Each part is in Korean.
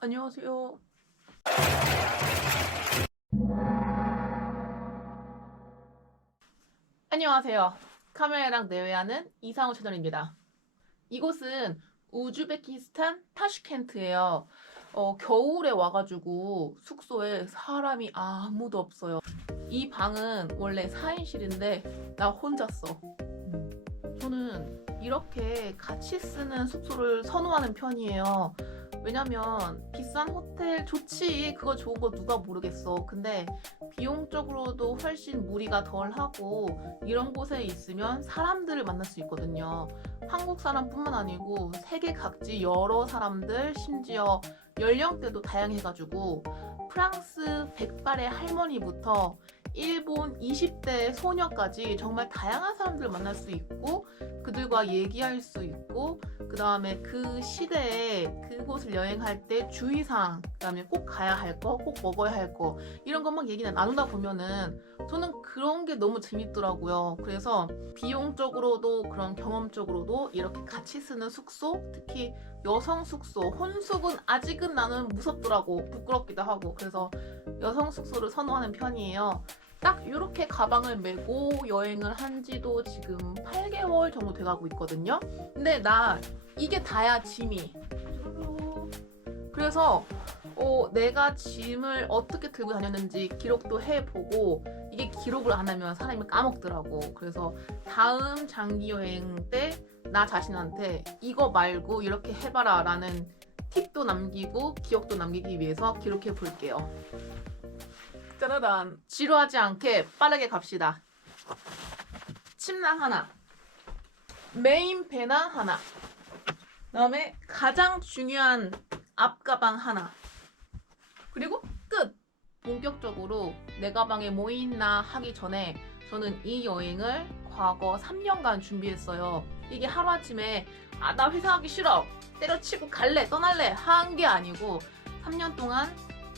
안녕하세요. 안녕하세요. 카메라랑 내외하는 이상우 채널입니다. 이곳은 우즈베키스탄 타슈켄트예요. 겨울에 와가지고 숙소에 사람이 아무도 없어요. 이 방은 원래 4인실인데 나 혼자 써. 저는 이렇게 같이 쓰는 숙소를 선호하는 편이에요. 왜냐면 비싼 호텔 좋지. 그거 좋은 거 누가 모르겠어. 근데 비용적으로도 훨씬 무리가 덜하고 이런 곳에 있으면 사람들을 만날 수 있거든요. 한국 사람뿐만 아니고 세계 각지 여러 사람들, 심지어 연령대도 다양해가지고 프랑스 백발의 할머니부터 일본 20대 소녀까지 정말 다양한 사람들을 만날 수 있고 그들과 얘기할 수 있고 그 다음에 그 시대에 그곳을 여행할 때 주의사항, 그 다음에 꼭 가야 할 거, 꼭 먹어야 할 거 이런 것 막 얘기 나누다 보면은 저는 그런 게 너무 재밌더라고요. 그래서 비용적으로도 그런 경험적으로도 이렇게 같이 쓰는 숙소, 특히 여성 숙소, 혼숙은 아직은 나는 무섭더라고. 부끄럽기도 하고. 그래서 여성 숙소를 선호하는 편이에요. 딱 이렇게 가방을 메고 여행을 한 지도 지금 8개월 정도 돼가고 있거든요. 근데 나 이게 다야 짐이. 그래서 내가 짐을 어떻게 들고 다녔는지 기록도 해보고 이게 기록을 안 하면 사람이 까먹더라고. 그래서 다음 장기 여행 때 나 자신한테 이거 말고 이렇게 해봐라 라는 팁도 남기고 기억도 남기기 위해서 기록해 볼게요. 짜라란. 지루하지 않게 빠르게 갑시다. 침낭 하나, 메인 배낭 하나, 그다음에 가장 중요한 앞가방 하나, 그리고 끝! 본격적으로 내 가방에 뭐 있나 하기 전에 저는 이 여행을 과거 3년간 준비했어요. 이게 하루아침에 나 회사 가기 싫어, 때려치고 갈래, 떠날래 한 게 아니고 3년 동안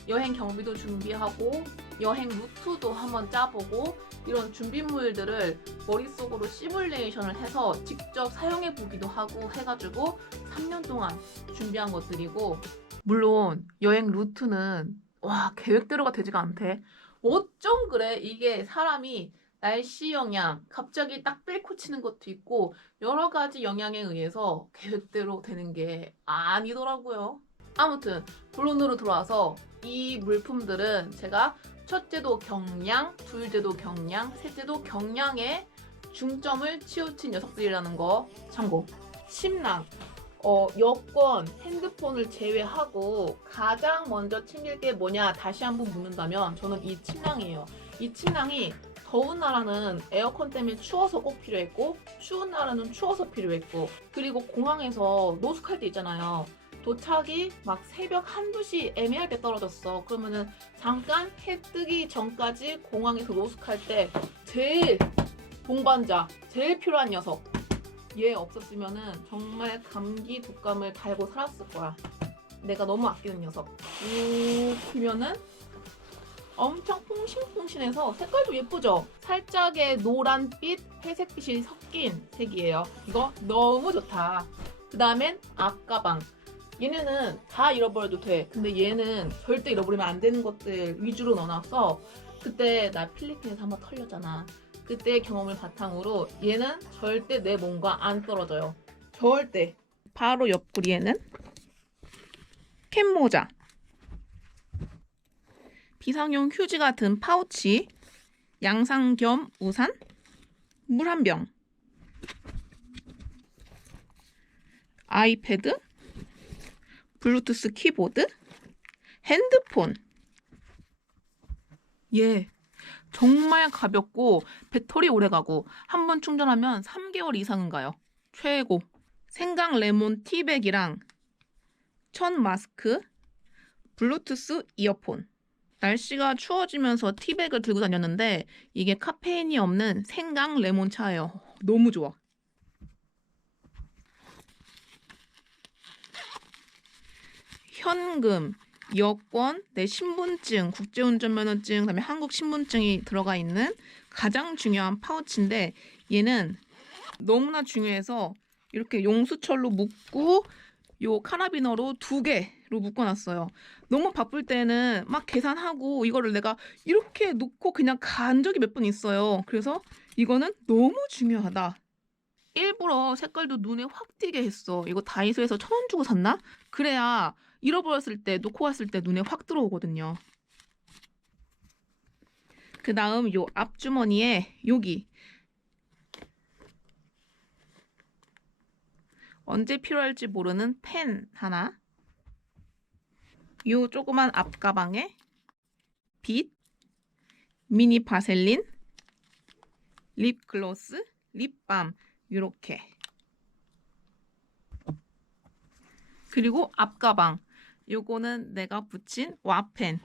여행 경비도 준비하고 여행 루트도 한번 짜보고 이런 준비물들을 머릿속으로 시뮬레이션을 해서 직접 사용해 보기도 하고 해가지고 3년 동안 준비한 것들이고, 물론 여행 루트는 계획대로가 되지가 않대. 어쩜 그래. 이게 사람이 날씨 영향, 갑자기 딱 삘고 치는 것도 있고 여러 가지 영향에 의해서 계획대로 되는 게 아니더라고요. 아무튼 본론으로 돌아와서 이 물품들은 제가 첫째도 경량, 둘째도 경량, 셋째도 경량에 중점을 치우친 녀석들이라는 거 참고. 침낭, 여권, 핸드폰을 제외하고 가장 먼저 챙길 게 뭐냐 다시 한번 묻는다면 저는 이 침낭이에요. 이 침낭이 더운 나라는 에어컨 때문에 추워서 꼭 필요했고 추운 나라는 추워서 필요했고, 그리고 공항에서 노숙할 때 있잖아요. 도착이 막 새벽 1~2시 애매할 때 떨어졌어. 그러면은 잠깐 해 뜨기 전까지 공항에서 노숙할 때 제일 동반자, 제일 필요한 녀석. 얘 없었으면은 정말 감기 독감을 달고 살았을 거야. 내가 너무 아끼는 녀석. 보면은 엄청 퐁신퐁신해서 색깔도 예쁘죠? 살짝의 노란빛, 회색빛이 섞인 색이에요. 이거 너무 좋다. 그 다음엔 앞가방. 얘네는 다 잃어버려도 돼. 근데 얘는 절대 잃어버리면 안 되는 것들 위주로 넣어놨어. 그때 나 필리핀에서 한번 털렸잖아. 그때의 경험을 바탕으로 얘는 절대 내 몸과 안 떨어져요. 절대. 바로 옆구리에는 캔모자, 비상용 휴지 같은 파우치, 양상 겸 우산, 물 한 병, 아이패드, 블루투스 키보드, 핸드폰. 얘 정말 가볍고 배터리 오래가고 한 번 충전하면 3개월 이상은 가요. 최고. 생강 레몬 티백이랑 천 마스크, 블루투스 이어폰. 날씨가 추워지면서 티백을 들고 다녔는데 이게 카페인이 없는 생강 레몬 차예요. 너무 좋아. 현금, 여권, 내 신분증, 국제운전면허증, 그다음에 한국 신분증이 들어가 있는 가장 중요한 파우치인데 얘는 너무나 중요해서 이렇게 용수철로 묶고 요 카라비너로 2개로 묶어놨어요. 너무 바쁠 때는 막 계산하고 이거를 내가 이렇게 놓고 그냥 간 적이 몇 번 있어요. 그래서 이거는 너무 중요하다. 일부러 색깔도 눈에 확 띄게 했어. 이거 다이소에서 1,000원 주고 샀나? 그래야 잃어버렸을 때, 놓고 왔을 때 눈에 확 들어오거든요. 그 다음 요 앞주머니에 여기 언제 필요할지 모르는 펜 하나, 요 조그만 앞가방에 빗, 미니 바셀린, 립글로스, 립밤 요렇게. 그리고 앞가방 요거는 내가 붙인 와펜.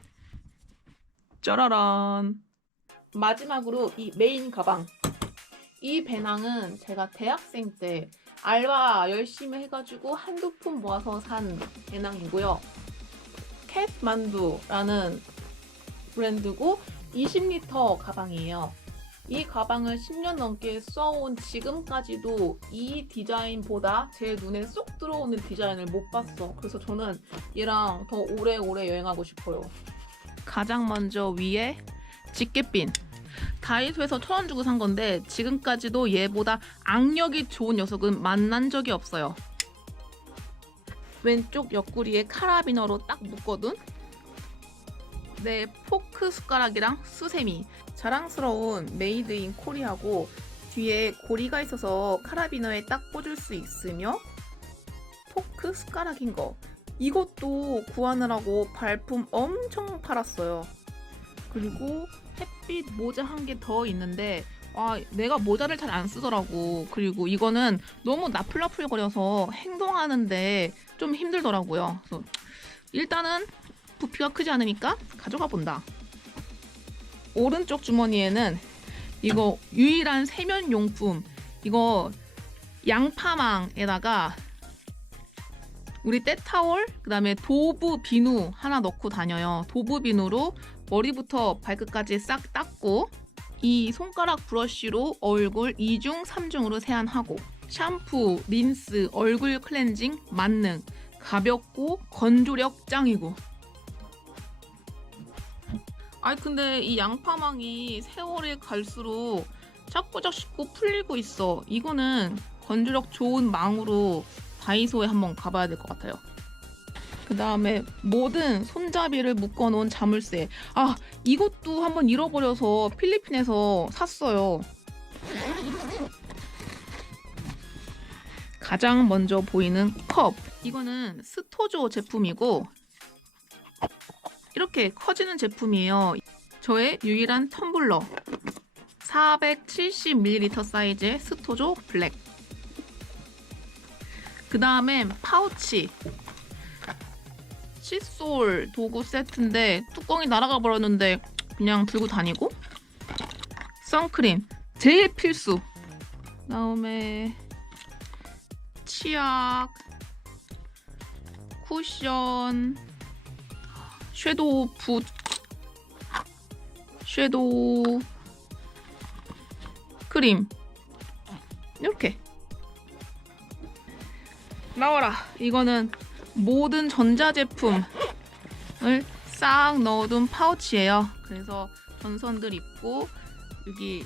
짜라란. 마지막으로 이 메인 가방. 이 배낭은 제가 대학생 때 알바 열심히 해가지고 한두 푼 모아서 산 배낭이고요. 캣만두라는 브랜드고 20리터 가방이에요. 이 가방을 10년 넘게 써온 지금까지도 이 디자인보다 제 눈에 쏙 들어오는 디자인을 못 봤어. 그래서 저는 얘랑 더 오래오래 여행하고 싶어요. 가장 먼저 위에 집게핀. 다이소에서 1,000원 주고 산 건데 지금까지도 얘보다 악력이 좋은 녀석은 만난 적이 없어요. 왼쪽 옆구리에 카라비너로 딱 묶어둔 내 포크 숟가락이랑 수세미. 자랑스러운 메이드 인 코리아고 뒤에 고리가 있어서 카라비너에 딱 꽂을 수 있으며 포크 숟가락인 거. 이것도 구하느라고 발품 엄청 팔았어요. 그리고 햇빛 모자 한 개 더 있는데 내가 모자를 잘 안 쓰더라고. 그리고 이거는 너무 나풀나풀거려서 행동하는데 좀 힘들더라고요. 그래서 일단은 부피가 크지 않으니까 가져가 본다. 오른쪽 주머니에는 이거 유일한 세면용품, 이거 양파망에다가 우리 때타올, 그 다음에 도브 비누 하나 넣고 다녀요. 도브 비누로 머리부터 발끝까지 싹 닦고 이 손가락 브러쉬로 얼굴 2중, 3중으로 세안하고 샴푸, 린스, 얼굴 클렌징 만능. 가볍고 건조력 짱이고. 근데 이 양파망이 세월이 갈수록 자꾸 풀리고 있어. 이거는 건조력 좋은 망으로 다이소에 한번 가봐야 될 것 같아요. 그 다음에 모든 손잡이를 묶어놓은 자물쇠. 이것도 한번 잃어버려서 필리핀에서 샀어요. 가장 먼저 보이는 컵. 이거는 스토조 제품이고 이렇게 커지는 제품이에요. 저의 유일한 텀블러. 470ml 사이즈의 스토조 블랙. 그 다음엔 파우치. 칫솔 도구 세트인데 뚜껑이 날아가 버렸는데 그냥 들고 다니고. 선크림. 제일 필수. 그 다음에 치약, 쿠션, 섀도우 붓, 섀도우 크림. 이렇게 나와라. 이거는 모든 전자제품을 싹 넣어둔 파우치예요. 그래서 전선들 있고 여기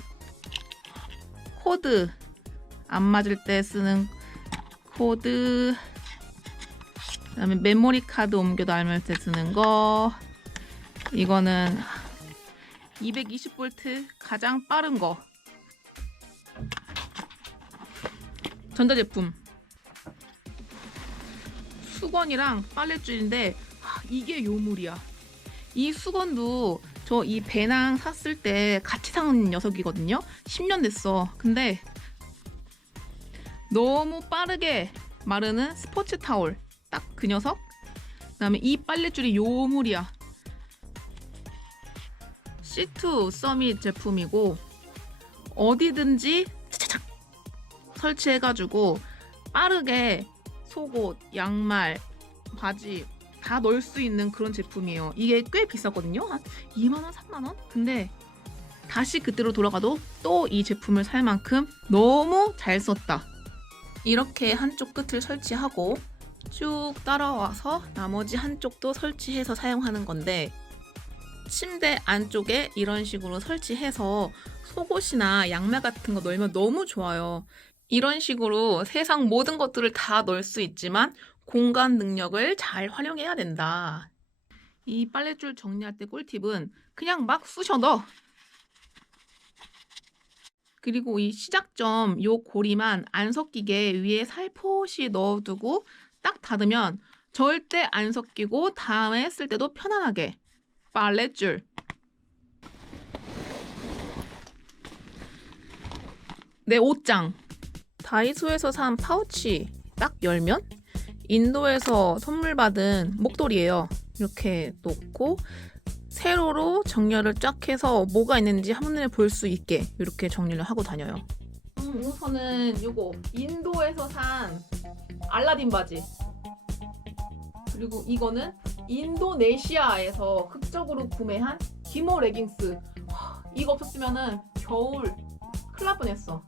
코드, 안 맞을 때 쓰는 코드, 그다음에 메모리 카드 옮겨 놔을 때 쓰는 거. 이거는 220V 가장 빠른 거. 전자제품. 수건이랑 빨랫줄인데 이게 요물이야. 이 수건도 저 이 배낭 샀을 때 같이 산 녀석이거든요. 10년 됐어. 근데 너무 빠르게 마르는 스포츠 타올. 딱 그 녀석. 그 다음에 이 빨랫줄이 요물이야. C2 서밋 제품이고 어디든지 차차착 설치해가지고 빠르게 속옷, 양말, 바지 다 넣을 수 있는 그런 제품이에요. 이게 꽤 비쌌거든요. 한 2만원, 3만원? 근데 다시 그때로 돌아가도 또 이 제품을 살 만큼 너무 잘 썼다. 이렇게 한쪽 끝을 설치하고 쭉 따라와서 나머지 한쪽도 설치해서 사용하는 건데, 침대 안쪽에 이런 식으로 설치해서 속옷이나 양말 같은 거 넣으면 너무 좋아요. 이런 식으로 세상 모든 것들을 다 넣을 수 있지만 공간 능력을 잘 활용해야 된다. 이 빨랫줄 정리할 때 꿀팁은 그냥 막 쑤셔 넣어. 그리고 이 시작점 요 고리만 안 섞이게 위에 살포시 넣어두고 딱 닫으면 절대 안 섞이고 다음에 쓸 때도 편안하게. 빨랫줄. 내 옷장. 다이소에서 산 파우치 딱 열면 인도에서 선물 받은 목도리예요. 이렇게 놓고 세로로 정렬을 쫙 해서 뭐가 있는지 한눈에 볼 수 있게 이렇게 정리를 하고 다녀요. 우선은 요거 인도에서 산 알라딘 바지. 그리고 이거는 인도네시아에서 극적으로 구매한 기모 레깅스. 이거 없었으면은 겨울 큰일 날 뻔했어.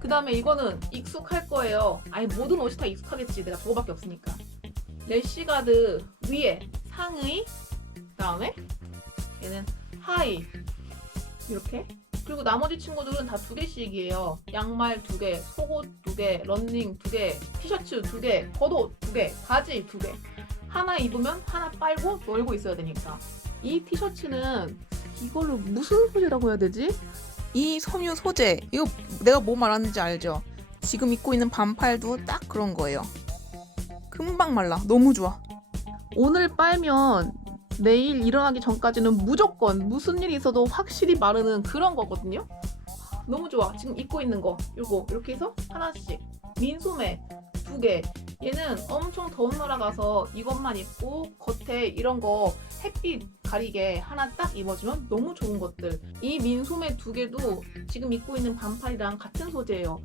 그 다음에 이거는 익숙할 거예요. 아니 모든 옷이 다 익숙하겠지. 내가 저거밖에 없으니까. 래쉬가드 위에 상의, 그 다음에 얘는 하의 이렇게. 그리고 나머지 친구들은 다 2개씩이에요. 양말 2개, 속옷 2개, 러닝 2개, 티셔츠 2개, 겉옷 2개, 바지 2개. 하나 입으면 하나 빨고 놀고 있어야 되니까. 이 티셔츠는 이걸로 무슨 소재라고 해야 되지? 이 섬유 소재, 이거 내가 뭐 말하는지 알죠? 지금 입고 있는 반팔도 딱 그런 거예요. 금방 말라. 너무 좋아. 오늘 빨면 내일 일어나기 전까지는 무조건 무슨 일이 있어도 확실히 마르는 그런 거거든요. 너무 좋아. 지금 입고 있는 거 요거 이렇게 해서 하나씩. 민소매 2개. 얘는 엄청 더운 나라 가서 이것만 입고 겉에 이런 거 햇빛 가리게 하나 딱 입어주면 너무 좋은 것들. 이 민소매 2개도 지금 입고 있는 반팔이랑 같은 소재예요.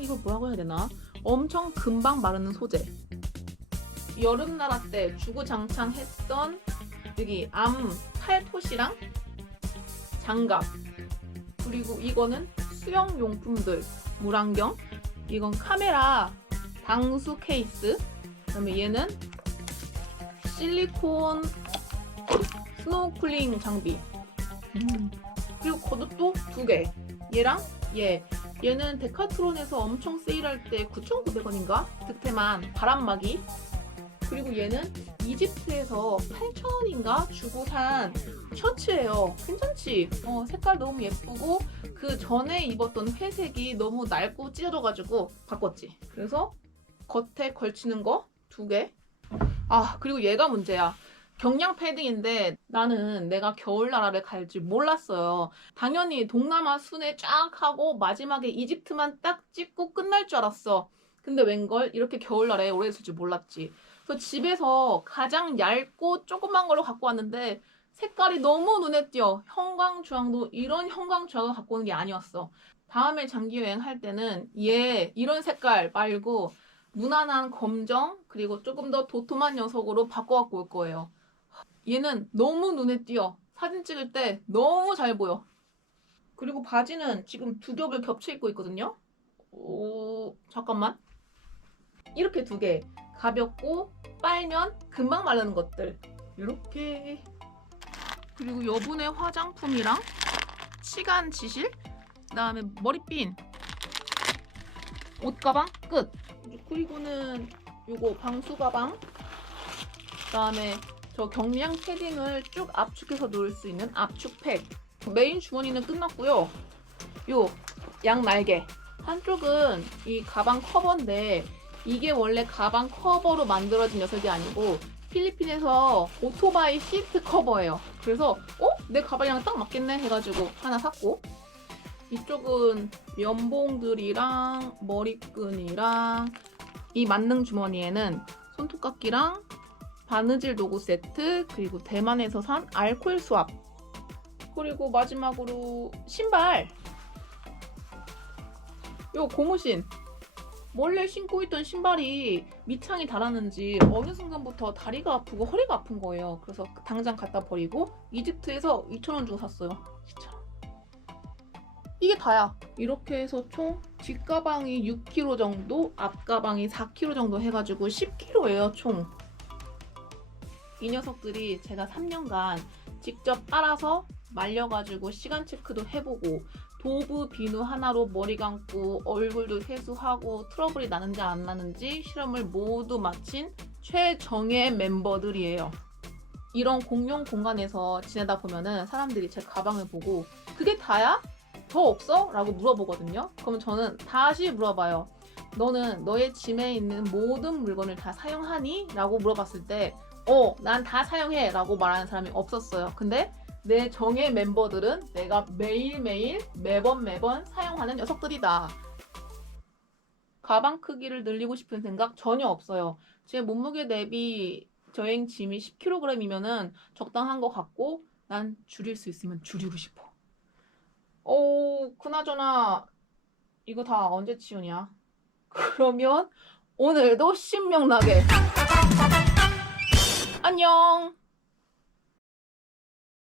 이걸 뭐라고 해야 되나? 엄청 금방 마르는 소재. 여름 나라 때 주구장창 했던 여기 암 팔토시랑 장갑. 그리고 이거는 수영용품들, 물안경. 이건 카메라 방수 케이스. 그다음에 얘는 실리콘 스노클링 장비. 그리고 겉옷도 2개. 얘랑 얘는 데카트론에서 엄청 세일할 때 9,900원인가? 득템한 바람막이. 그리고 얘는 이집트에서 8,000원인가 주고 산 셔츠예요. 괜찮지? 색깔 너무 예쁘고 그 전에 입었던 회색이 너무 낡고 찢어져가지고 바꿨지. 그래서 겉에 걸치는 거 2개. 그리고 얘가 문제야. 경량 패딩인데 나는 내가 겨울나라를 갈 줄 몰랐어요. 당연히 동남아 순회 쫙 하고 마지막에 이집트만 딱 찍고 끝날 줄 알았어. 근데 웬걸 이렇게 겨울나라에 오래 있을 줄 몰랐지. 그래서 집에서 가장 얇고 조그만 걸로 갖고 왔는데 색깔이 너무 눈에 띄어. 형광주황도 이런 형광주황을 갖고 오는 게 아니었어. 다음에 장기 여행 할 때는 얘 이런 색깔 말고 무난한 검정 그리고 조금 더 도톰한 녀석으로 바꿔 갖고 올 거예요. 얘는 너무 눈에 띄어. 사진 찍을 때 너무 잘 보여. 그리고 바지는 지금 2겹을 겹쳐 입고 있거든요. 잠깐만. 이렇게 2개. 가볍고 빨면 금방 마르는 것들. 이렇게. 그리고 여분의 화장품이랑 치간 지실, 그다음에 머리핀, 옷가방 끝. 그리고는 요거 방수 가방. 그다음에 저 경량 패딩을 쭉 압축해서 놓을 수 있는 압축팩. 메인 주머니는 끝났고요. 요 양날개. 한쪽은 이 가방 커버인데 이게 원래 가방 커버로 만들어진 녀석이 아니고 필리핀에서 오토바이 시트 커버예요. 그래서 내 가방이랑 딱 맞겠네 해가지고 하나 샀고, 이쪽은 면봉들이랑 머리끈이랑 이 만능 주머니에는 손톱깎이랑 바느질 도구 세트, 그리고 대만에서 산 알콜 수압, 그리고 마지막으로 신발. 요 고무신. 원래 신고 있던 신발이 밑창이 닳았는지 어느 순간부터 다리가 아프고 허리가 아픈 거예요. 그래서 당장 갖다 버리고 이집트에서 2,000원 주고 샀어요. 진짜. 이게 다야. 이렇게 해서 총 뒷가방이 6kg 정도, 앞가방이 4kg 정도 해가지고 10kg예요, 총. 이 녀석들이 제가 3년간 직접 알아서 말려가지고 시간 체크도 해보고 도브 비누 하나로 머리 감고 얼굴도 세수하고 트러블이 나는지 안 나는지 실험을 모두 마친 최정예 멤버들이에요. 이런 공용 공간에서 지내다 보면은 사람들이 제 가방을 보고 그게 다야? 더 없어? 라고 물어보거든요. 그러면 저는 다시 물어봐요. 너는 너의 짐에 있는 모든 물건을 다 사용하니? 라고 물어봤을 때 난 다 사용해 라고 말하는 사람이 없었어요. 근데 내 정예 멤버들은 내가 매일매일 매번 사용하는 녀석들이다. 가방 크기를 늘리고 싶은 생각 전혀 없어요. 제 몸무게 대비 여행 짐이 10kg이면은 적당한 것 같고 난 줄일 수 있으면 줄이고 싶어. 그나저나 이거 다 언제 치우냐? 그러면 오늘도 신명나게 안녕.